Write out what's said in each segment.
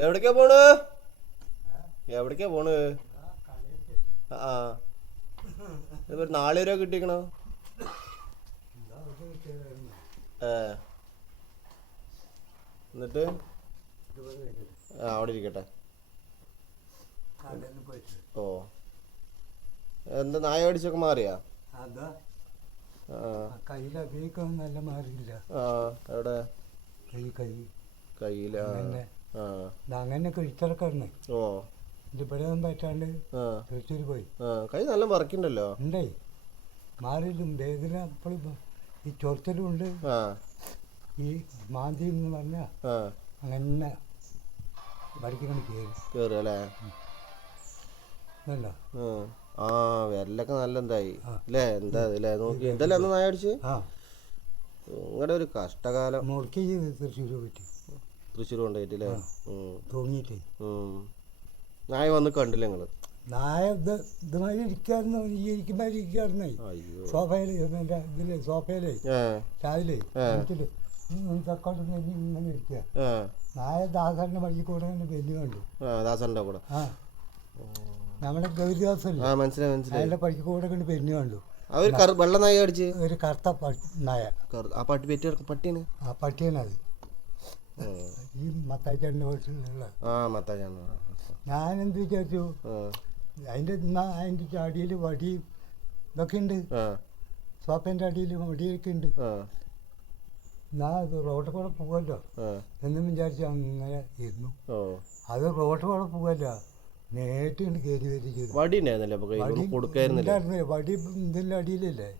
എവിടേക്കാ പോണ്? എവിടേക്കാ പോണ്? ആ ഇതൊരു 4 രൂപ കിട്ടിക്കണോ? എന്നിട്ട് അവിടെ ഇരിക്കട്ടെ. ഓ എന്താ നായ കടിച്ചൊക്കെ മാറിയാ? നല്ല മാറിയില്ല. എവിടെ? കയ്യില അങ്ങനെ കഴിച്ചിറക്കാരുന്നേ. ഓ ഇവിടെ പറ്റാണ്ട് തൃശ്ശൂർ പോയി. കൈ നല്ല മറക്കണ്ടല്ലോ. ഉണ്ടേ മാറിയില്ല. വേദന അപ്പോഴും ഈ ചൊറച്ചലും ഉണ്ട്, ഈ മാന്തി എന്ന് പറഞ്ഞാ അങ്ങനെ വടിക്കണം കേറി അല്ലേ? വിരലൊക്കെ നല്ല എന്തായി അല്ലേ? എന്താ അല്ലേ നോക്കി എന്തല്ലേ അന്ന് നായ അടിച്ച്? നിങ്ങളുടെ ഒരു കഷ്ടകാലം. മുറുക്കി തൃശ്ശൂർ കൊണ്ടുപോയിട്ടില്ലേ? തോന്നിയിട്ടേ നായ വന്ന് കണ്ടില്ല നിങ്ങള്? നായ ഇതുമാതിരി ഇരിക്കായിരുന്നു. ഈ ഇരിക്കുമാതിരി ഇരിക്കായിരുന്നേ സോഫയില്. ഇതില് സോഫയിലേ രാവിലെ തക്കോട്ട് ഇങ്ങനെ ഇരിക്കുക. നായ ദാസന്റെ വഴി കൂടെ വലിയ കണ്ടു. ദാസന്റെ കൂടെ നമ്മുടെ ഗൗരിദാസല്ലേ, അയാളുടെ പഴിക്ക് കൂടെ കണ്ട് പെരിഞ്ഞു കണ്ടു. വെള്ള നായ അടിച്ച് ഒരു കറുത്ത നായ. ആ പട്ടിയാണ്. ആ പട്ടിയാണത്. ഈ മത്തായിച്ചാണ്ടിന്റെ വീട്ടിലുള്ള. ഞാനെന്ത് വിചാരിച്ചു, അതിന്റെ അടിയിൽ വടി ഇതൊക്കെ ഉണ്ട്. സോപ്പേന്റെ അടിയിൽ വടിയൊക്കെ ഉണ്ട്. ഞാൻ റോഡിൽ കൂടെ പോവല്ലോ എന്നും വിചാരിച്ചു അങ്ങനെ ഇരുന്നു. അത് റോഡിൽ കൂടെ പോവല്ലോ, നേരിട്ട് കണ്ട് കയറി വരി ചെയ്തു. വടി ഇതിന്റെ അടിയിലല്ലേ.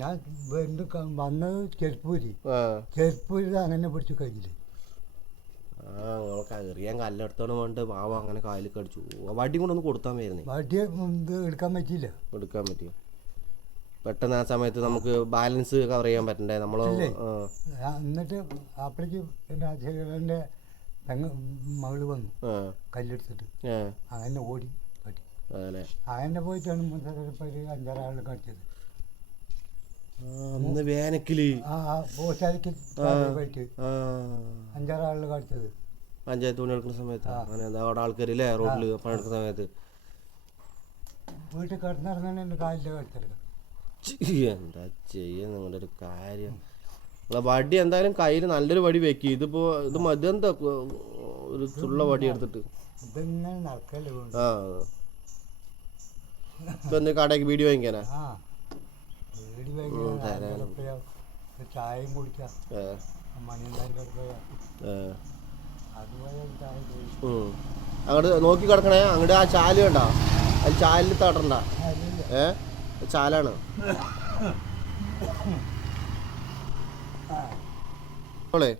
ഞാൻ വന്നത് ചെരുപ്പൂരി അങ്ങനെ പിടിച്ചു കയ്യില്. എറിയാൻ കല്ലെടുത്തോണ്ട് വേണ്ട പാവം അങ്ങനെ കാലിൽ കടിച്ചു. വടി കൊണ്ടൊന്ന് കൊടുത്താൻ വരുന്നേ. വടി എടുക്കാൻ പറ്റിയില്ല. എടുക്കാൻ പറ്റിയ പെട്ടെന്ന് ആ സമയത്ത് നമുക്ക് ബാലൻസ് കവർ ചെയ്യാൻ പറ്റണ്ടേ നമ്മള്. എന്നിട്ട് അപ്പോഴേക്ക് പിന്നെ അജയന്റെ മകള് വന്നു കല്ലെടുത്തിട്ട്. അങ്ങനെ ഓടി പറ്റി. അങ്ങനെ പോയിട്ടാണ് 5-6 ആളുകൾ കടിച്ചത്. വേനക്കില് 5-6 ആളുകൾ കടിച്ചത്. പഞ്ചായത്ത് പണി എടുക്കുന്ന സമയത്ത് അവിടെ ആൾക്കാരില്ലേ റോഡില് പണിയെടുക്കുന്ന സമയത്ത് വീട്ടിൽ കിടന്നിറങ്ങാൻ എന്റെ കാലില് കടിച്ചെടുക്കാം. എന്താ ചെയ്യാ നിങ്ങളുടെ ഒരു കാര്യം? വടി എന്തായാലും കയ്യിൽ നല്ലൊരു വടി വെക്കി. ഇതിപ്പോ ഇത് മതെന്താ ഒരു ചുള്ള വടി എടുത്തിട്ട് ഇതിങ്ങനെ നടക്കല്ലേ. ഇപ്പൊ എന്താ കടയ്ക്ക് വീഡിയോ വാങ്ങിക്കാനാ? ചായയും കുടിക്കാം. അങ്ങോട്ട് നോക്കി കിടക്കണേ. അങ്ങോട്ട് ആ ചാല് കണ്ട, അത് ചാലിൽ തടണ്ട. ചാലാണ്. ഓളെ